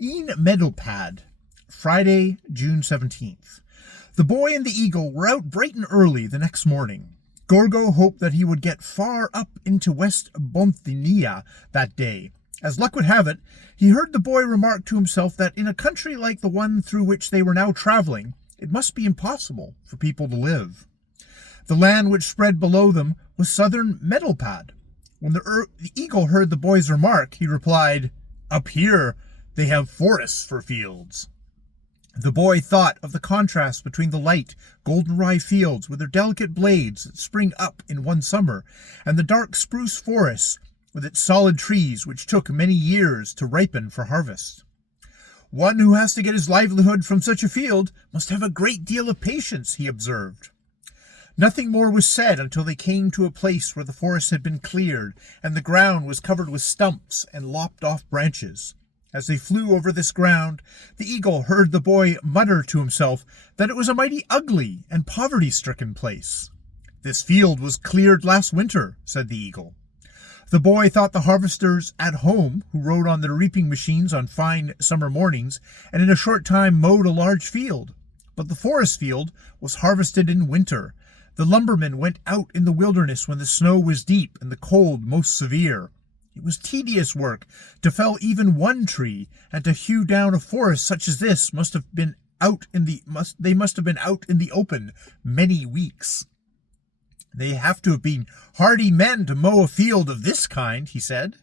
Mdlpd, Friday, June 17th. The boy and the eagle were out bright and early the next morning. Gorgo hoped that he would get far up into Wndrfl that day. As luck would have it, he heard the boy remark to himself that in a country like the one through which they were now traveling, it must be impossible for people to live. The land which spread below them was southern Mdlpd. When the eagle heard the boy's remark, he replied, "Up here, they have forests for fields." The boy thought of the contrast between the light, golden-rye fields with their delicate blades that spring up in one summer, and the dark spruce forest with its solid trees which took many years to ripen for harvest. "One who has to get his livelihood from such a field must have a great deal of patience," he observed. Nothing more was said until they came to a place where the forest had been cleared, and the ground was covered with stumps and lopped-off branches. As they flew over this ground, the eagle heard the boy mutter to himself that it was a mighty ugly and poverty-stricken place. "This field was cleared last winter," said the eagle. The boy thought the harvesters at home, who rode on their reaping machines on fine summer mornings, and in a short time mowed a large field. But the forest field was harvested in winter. The lumbermen went out in the wilderness when the snow was deep and the cold most severe. It was tedious work to fell even one tree, and to hew down a forest such as this must have been out in the open many weeks. "They have to have been hardy men to mow a field of this kind," he said.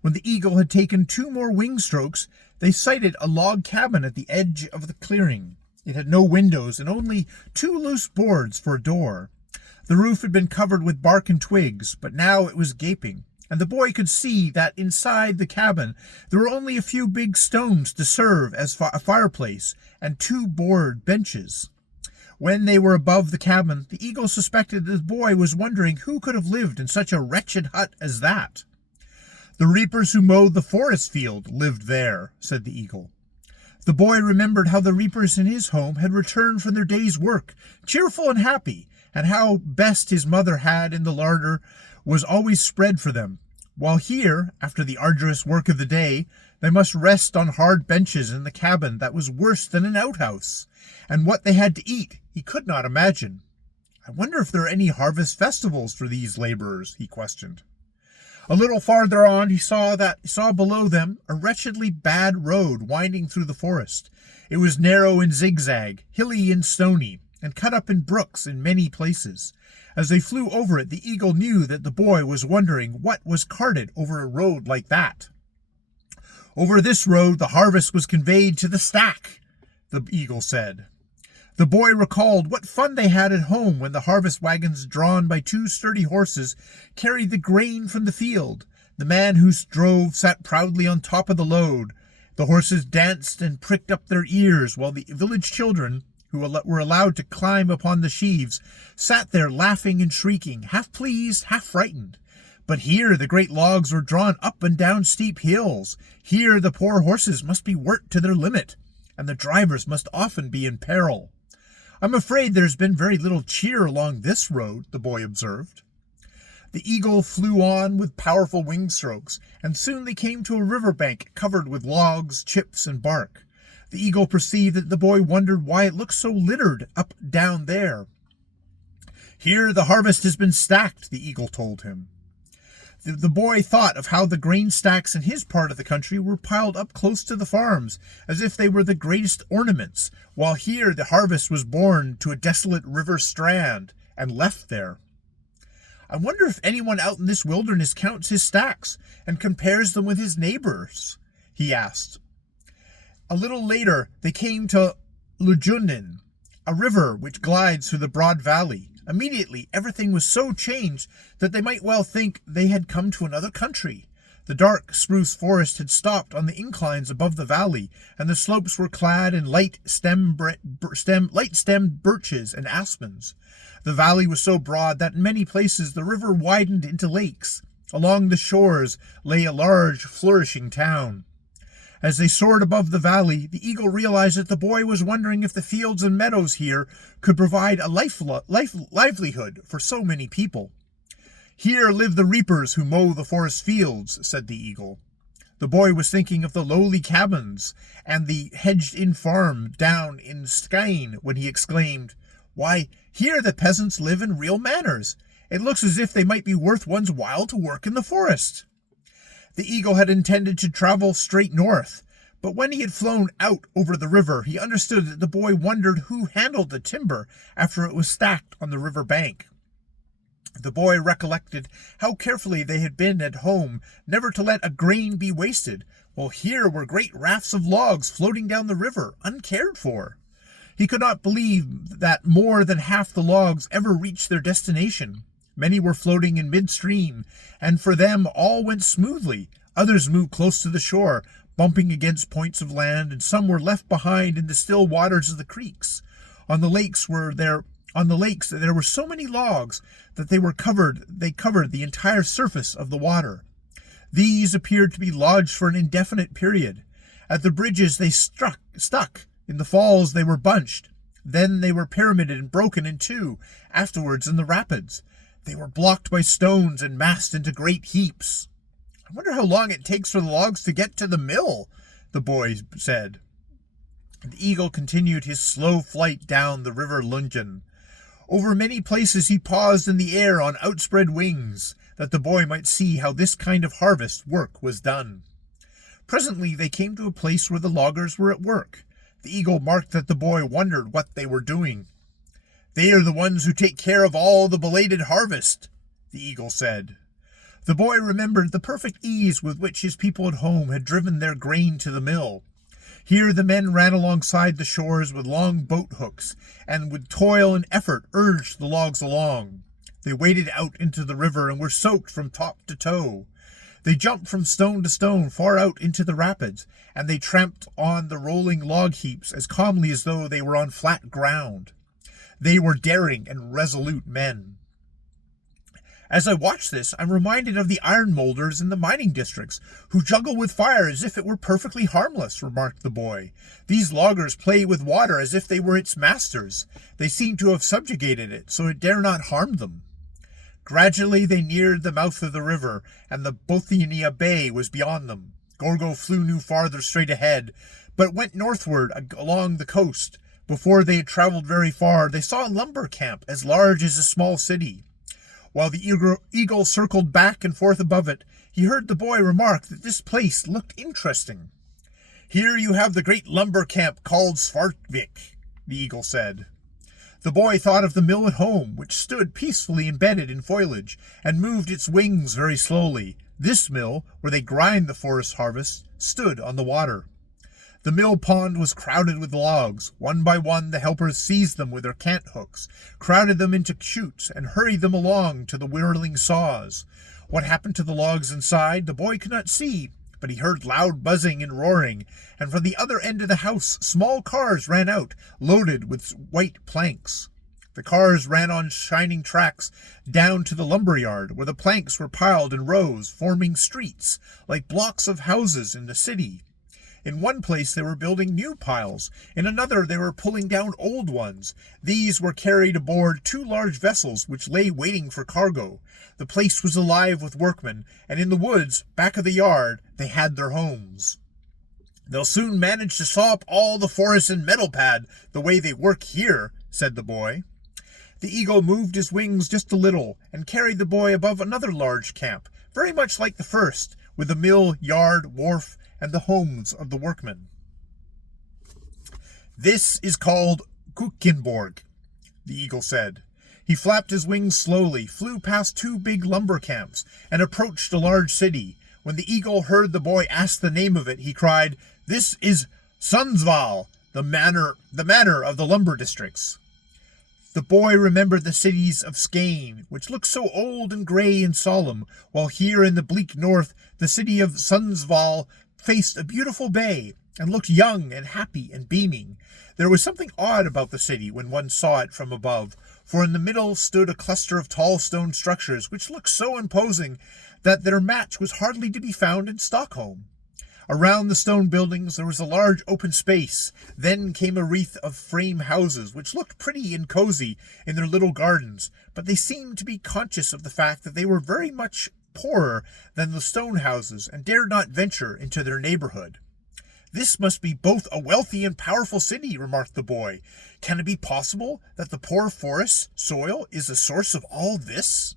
When the eagle had taken 2 more wing strokes, they sighted a log cabin at the edge of the clearing. It had no windows and only 2 loose boards for a door. The roof had been covered with bark and twigs, but now it was gaping, and the boy could see that inside the cabin there were only a few big stones to serve as a fireplace and 2 board benches. When they were above the cabin, the eagle suspected that the boy was wondering who could have lived in such a wretched hut as that. "The reapers who mowed the forest field lived there," said the eagle. The boy remembered how the reapers in his home had returned from their day's work, cheerful and happy, and how best his mother had in the larder was always spread for them, while here, after the arduous work of the day, they must rest on hard benches in the cabin that was worse than an outhouse, and what they had to eat he could not imagine. "I wonder if there are any harvest festivals for these laborers," he questioned. A little farther on he saw below them a wretchedly bad road winding through the forest. It was narrow and zigzag, hilly and stony, and cut up in brooks in many places. As they flew over it, the eagle knew that the boy was wondering what was carted over a road like that. "Over this road the harvest was conveyed to the stack," the eagle said. The boy recalled what fun they had at home when the harvest wagons drawn by 2 sturdy horses carried the grain from the field. The man who drove sat proudly on top of the load. The horses danced and pricked up their ears, while the village children, who were allowed to climb upon the sheaves, sat there laughing and shrieking, half pleased, half frightened. But here the great logs were drawn up and down steep hills. Here the poor horses must be worked to their limit, and the drivers must often be in peril. "I'm afraid there's been very little cheer along this road," the boy observed. The eagle flew on with powerful wing strokes, and soon they came to a river bank covered with logs, chips, and bark. The eagle perceived that the boy wondered why it looked so littered up down there. "Here the harvest has been stacked," the eagle told him. The boy thought of how the grain stacks in his part of the country were piled up close to the farms, as if they were the greatest ornaments, while here the harvest was borne to a desolate river strand and left there. "I wonder if anyone out in this wilderness counts his stacks and compares them with his neighbors," he asked. A little later they came to Hlsnglnd, a river which glides through the broad valley. Immediately everything was so changed that they might well think they had come to another country. The dark spruce forest had stopped on the inclines above the valley, and the slopes were clad in light-stemmed birches and aspens. The valley was so broad that in many places the river widened into lakes. Along the shores lay a large, flourishing town. As they soared above the valley, the eagle realized that the boy was wondering if the fields and meadows here could provide a livelihood for so many people. "Here live the reapers who mow the forest fields," said the eagle. The boy was thinking of the lowly cabins and the hedged-in farm down in Skane when he exclaimed, "Why, here the peasants live in real manners. It looks as if they might be worth one's while to work in the forest." The eagle had intended to travel straight north, but when he had flown out over the river, he understood that the boy wondered who handled the timber after it was stacked on the river bank. The boy recollected how carefully they had been at home never to let a grain be wasted, while here were great rafts of logs floating down the river, uncared for. He could not believe that more than half the logs ever reached their destination. Many were floating in midstream, and for them all went smoothly. Others moved close to the shore, bumping against points of land, and some were left behind in the still waters of the creeks. On the lakes there were so many logs that they covered the entire surface of the water. These appeared to be lodged for an indefinite period. At the bridges they stuck. In the falls they were bunched. Then they were pyramided and broken in two. Afterwards in the rapids they were blocked by stones and massed into great heaps. "I wonder how long it takes for the logs to get to the mill," the boy said. The eagle continued his slow flight down the river Hlsnglnd. Over many places he paused in the air on outspread wings, that the boy might see how this kind of harvest work was done. Presently they came to a place where the loggers were at work. The eagle marked that the boy wondered what they were doing. "They are the ones who take care of all the belated harvest," the eagle said. The boy remembered the perfect ease with which his people at home had driven their grain to the mill. Here the men ran alongside the shores with long boat hooks, and with toil and effort urged the logs along. They waded out into the river and were soaked from top to toe. They jumped from stone to stone far out into the rapids, and they tramped on the rolling log heaps as calmly as though they were on flat ground. They were daring and resolute men. As I watch this, I'm reminded of the iron molders in the mining districts, who juggle with fire as if it were perfectly harmless, remarked the boy. These loggers play with water as if they were its masters. They seem to have subjugated it, so it dare not harm them. Gradually they neared the mouth of the river, and the Mdlpd Bay was beyond them. Gorgo flew no farther straight ahead, but went northward along the coast. Before they had traveled very far, they saw a lumber camp as large as a small city. While the eagle circled back and forth above it, he heard the boy remark that this place looked interesting. "Here you have the great lumber camp called Svartvik," the eagle said. The boy thought of the mill at home, which stood peacefully embedded in foliage, and moved its wings very slowly. This mill, where they grind the forest harvest, stood on the water. The mill pond was crowded with logs. One by one the helpers seized them with their cant hooks, crowded them into chutes, and hurried them along to the whirling saws. What happened to the logs inside, the boy could not see, but he heard loud buzzing and roaring, and from the other end of the house small cars ran out, loaded with white planks. The cars ran on shining tracks down to the lumberyard, where the planks were piled in rows, forming streets, like blocks of houses in the city. In one place they were building new piles. In another they were pulling down old ones. These were carried aboard two large vessels which lay waiting for cargo. The place was alive with workmen, and in the woods, back of the yard, they had their homes. "They'll soon manage to saw up all the forests in Mdlpd the way they work here," said the boy. The eagle moved his wings just a little, and carried the boy above another large camp, very much like the first, with the mill, yard, wharf, and the homes of the workmen. "This is called Kukkenborg," the eagle said. He flapped his wings slowly, flew past two big lumber camps, and approached a large city. When the eagle heard the boy ask the name of it, he cried, "This is Hlsnglnd, the manor of the lumber districts." The boy remembered the cities of Skane, which looked so old and grey and solemn, while here in the bleak north the city of Hlsnglnd faced a beautiful bay, and looked young and happy and beaming. There was something odd about the city when one saw it from above, for in the middle stood a cluster of tall stone structures which looked so imposing that their match was hardly to be found in Stockholm. Around the stone buildings there was a large open space. Then came a wreath of frame houses, which looked pretty and cozy in their little gardens, but they seemed to be conscious of the fact that they were very much poorer than the stone houses and dared not venture into their neighborhood. "This must be both a wealthy and powerful city," remarked the boy. "Can it be possible that the poor forest soil is the source of all this?"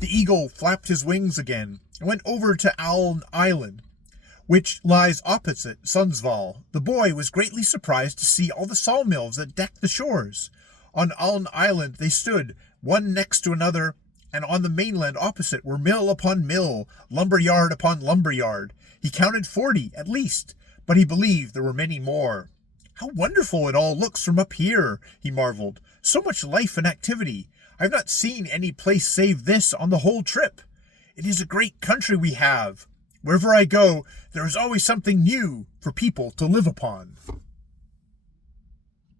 The eagle flapped his wings again and went over to Hlsnglnd, which lies opposite Sundsvall. The boy was greatly surprised to see all the sawmills that decked the shores. On Hlsnglnd they stood, one next to another, and on the mainland opposite were mill upon mill, lumber yard upon lumber yard. He counted 40 at least, but he believed there were many more. "How wonderful it all looks from up here," he marveled. "So much life and activity. I've not seen any place save this on the whole trip. It is a great country we have. Wherever I go, there is always something new for people to live upon."